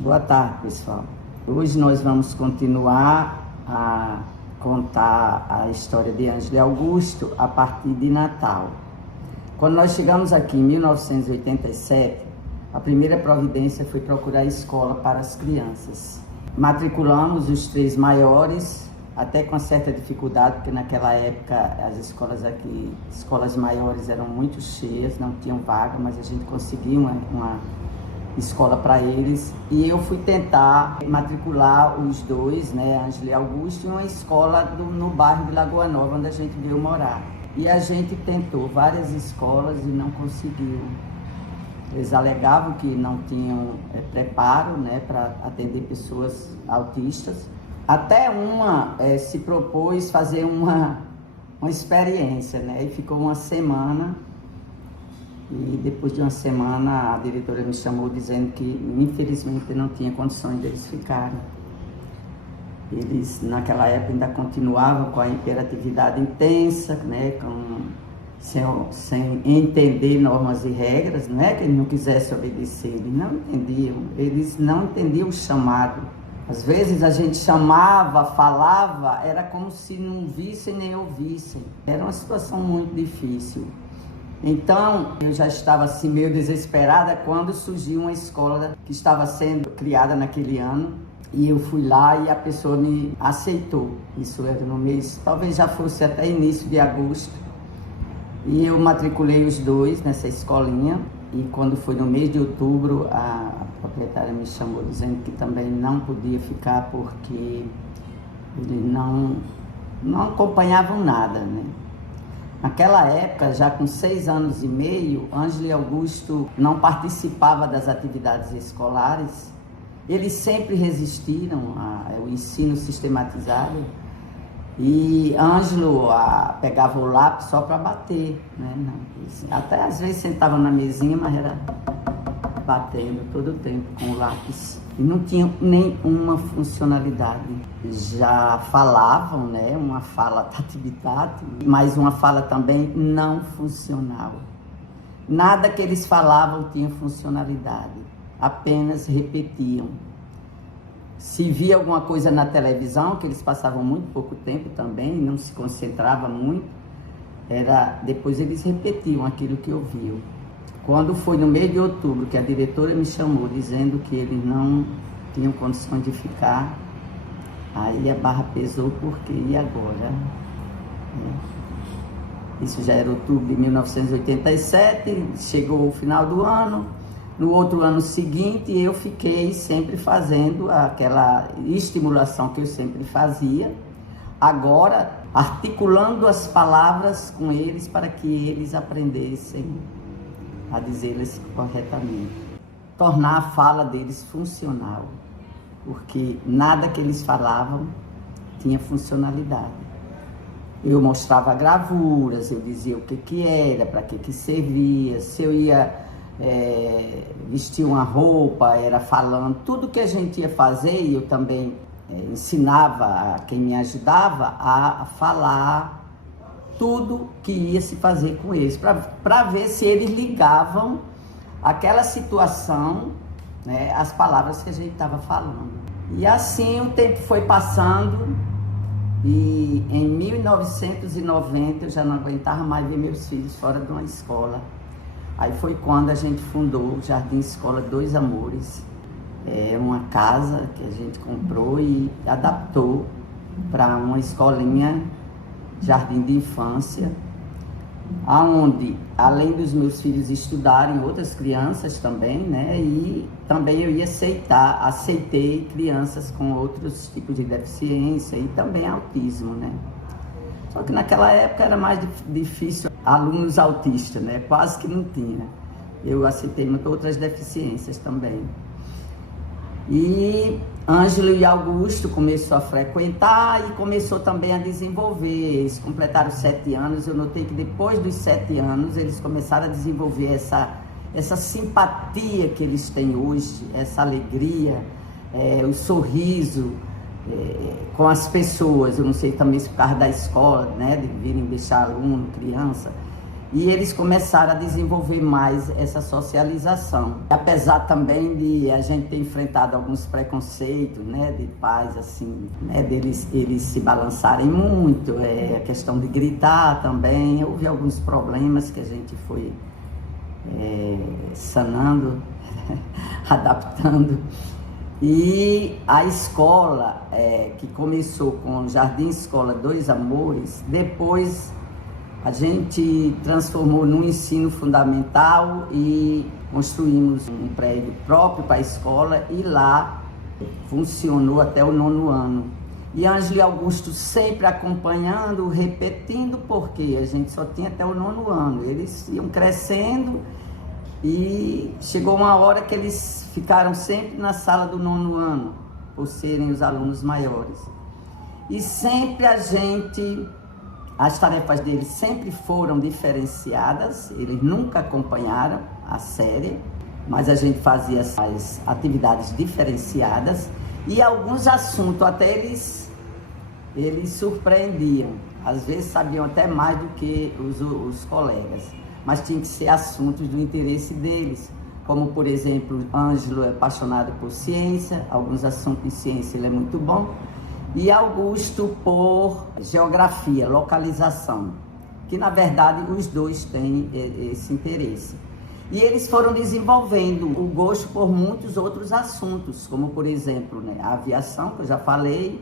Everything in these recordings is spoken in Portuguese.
Boa tarde, pessoal. Hoje nós vamos continuar a contar a história de Ângelo e Augusto a partir de Natal. Quando nós chegamos aqui em 1987, a primeira providência foi procurar escola para as crianças. Matriculamos os 3 maiores, até com certa dificuldade, porque naquela época as escolas aqui, escolas maiores eram muito cheias, não tinham vaga, mas a gente conseguiu uma escola para eles. E eu fui tentar matricular os 2, né, Ângelo e Augusto, em uma escola no bairro de Lagoa Nova, onde a gente veio morar. E a gente tentou várias escolas e não conseguiu. Eles alegavam que não tinham preparo, né, para atender pessoas autistas. Até uma se propôs fazer uma experiência, né, e ficou uma semana. E depois de uma semana a diretora me chamou dizendo que infelizmente não tinha condições deles ficarem. Eles naquela época ainda continuavam com a hiperatividade intensa, né, sem entender normas e regras, não é que eles não quisessem obedecer, eles não entendiam o chamado. Às vezes a gente chamava, falava, era como se não vissem nem ouvissem. Era uma situação muito difícil. Então, eu já estava assim meio desesperada quando surgiu uma escola que estava sendo criada naquele ano. E eu fui lá e a pessoa me aceitou. Isso era no mês, talvez já fosse até início de agosto. E eu matriculei os 2 nessa escolinha. E quando foi no mês de outubro, a proprietária me chamou dizendo que também não podia ficar porque eles não acompanhavam nada, né? Naquela época, já com 6 anos e meio, Ângelo e Augusto não participavam das atividades escolares. Eles sempre resistiram ao ensino sistematizado. E Ângelo pegava o lápis só para bater, né? Até às vezes sentava na mesinha, mas era batendo todo o tempo com o lápis. E não tinham nenhuma funcionalidade. Já falavam, né, uma fala tati-bitati, mas uma fala também não funcional. Nada que eles falavam tinha funcionalidade, apenas repetiam. Se via alguma coisa na televisão, que eles passavam muito pouco tempo também, não se concentravam muito, depois eles repetiam aquilo que ouviam. Quando foi no mês de outubro que a diretora me chamou dizendo que eles não tinham condições de ficar, aí a barra pesou, porque e agora? Isso já era outubro de 1987, chegou o final do ano. No outro ano seguinte, eu fiquei sempre fazendo aquela estimulação que eu sempre fazia, agora articulando as palavras com eles para que eles aprendessem a dizê-las corretamente. Tornar a fala deles funcional, porque nada que eles falavam tinha funcionalidade. Eu mostrava gravuras, eu dizia o que era, para que servia, se eu ia vestir uma roupa, era falando, tudo que a gente ia fazer, e eu também ensinava a quem me ajudava a falar tudo que ia se fazer com eles, para ver se eles ligavam aquela situação, né, às palavras que a gente estava falando. E assim o tempo foi passando, e em 1990 eu já não aguentava mais ver meus filhos fora de uma escola. Aí foi quando a gente fundou o Jardim Escola Dois Amores. É uma casa que a gente comprou e adaptou para uma escolinha, jardim de infância, aonde, além dos meus filhos estudarem, outras crianças também, né? E também eu ia aceitei crianças com outros tipos de deficiência e também autismo, né? Só que naquela época era mais difícil alunos autistas, né? Quase que não tinha. Eu aceitei muitas outras deficiências também. E Ângelo e Augusto começou a frequentar e começou também a desenvolver. Eles completaram 7 anos. Eu notei que depois dos 7 anos eles começaram a desenvolver essa simpatia que eles têm hoje, essa alegria, o sorriso com as pessoas. Eu não sei também se por causa da escola, né, de virem deixar aluno, criança. E eles começaram a desenvolver mais essa socialização. Apesar também de a gente ter enfrentado alguns preconceitos, né, de pais, assim, né, deles eles se balançarem muito, a questão de gritar também, houve alguns problemas que a gente foi sanando, adaptando. E a escola, que começou com o Jardim Escola Dois Amores, depois a gente transformou no ensino fundamental e construímos um prédio próprio para a escola e lá funcionou até o 9º ano. E Ângelo e Augusto sempre acompanhando, repetindo, porque a gente só tinha até o 9º ano. Eles iam crescendo e chegou uma hora que eles ficaram sempre na sala do 9º ano, por serem os alunos maiores. E sempre as tarefas deles sempre foram diferenciadas, eles nunca acompanharam a série, mas a gente fazia as atividades diferenciadas e alguns assuntos até eles surpreendiam, às vezes sabiam até mais do que os colegas, mas tinha que ser assuntos do interesse deles, como por exemplo, Ângelo é apaixonado por ciência, alguns assuntos de ciência ele é muito bom, e Augusto por geografia, localização, que na verdade os dois têm esse interesse. E eles foram desenvolvendo o gosto por muitos outros assuntos, como por exemplo, né, a aviação, que eu já falei,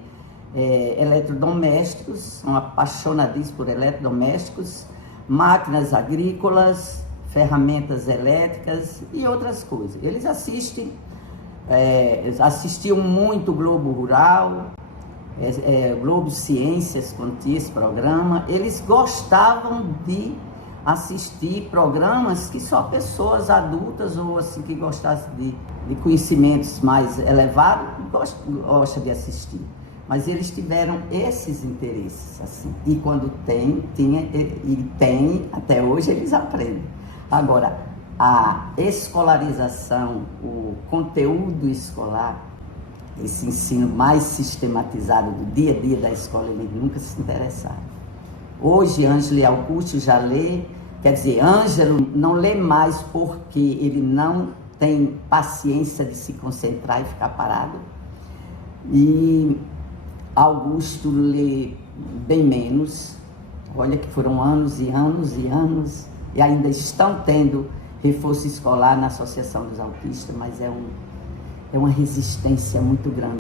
eletrodomésticos, são apaixonadíssimos por eletrodomésticos, máquinas agrícolas, ferramentas elétricas e outras coisas. Eles assistiam muito Globo Rural, Globo Ciências, quando tinha esse programa. Eles gostavam de assistir programas que só pessoas adultas ou assim que gostassem de conhecimentos mais elevados gostam de assistir. Mas eles tiveram esses interesses, assim. E quando tem, até hoje eles aprendem. Agora, a escolarização, o conteúdo escolar, esse ensino mais sistematizado do dia a dia da escola, eles nunca se interessaram. Hoje, Ângelo e Augusto já lê, quer dizer, Ângelo não lê mais porque ele não tem paciência de se concentrar e ficar parado. E Augusto lê bem menos. Olha que foram anos e anos e anos, e ainda estão tendo reforço escolar na Associação dos Autistas, mas é uma resistência muito grande.